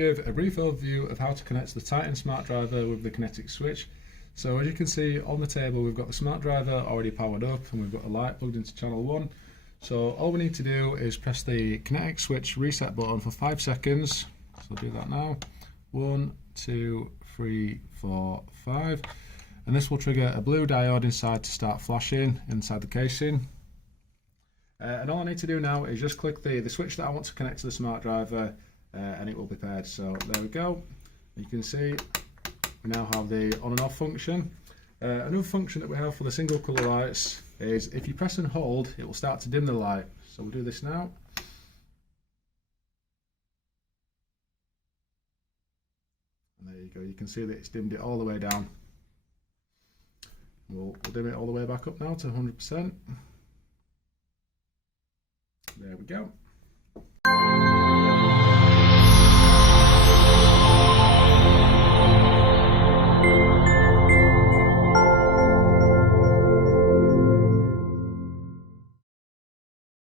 give a brief overview of how to connect the Titan Smart Driver with the kinetic switch. So as you can see on the table, we've got the Smart Driver already powered up and we've got a light plugged into channel 1. So all we need to do is press the kinetic switch reset button for 5 seconds. So I'll do that now. 1, 2, 3, 4, 5. And this will trigger a blue diode inside to start flashing inside the casing. And all I need to do now is just click the switch that I want to connect to the Smart Driver and it will be paired. So there we go. You can see we now have the on and off function. Another function that we have for the single colour lights is if you press and hold, it will start to dim the light. So we'll do this now. And there you go, you can see that it's dimmed it all the way down. We'll dim it all the way back up now to 100%. There we go.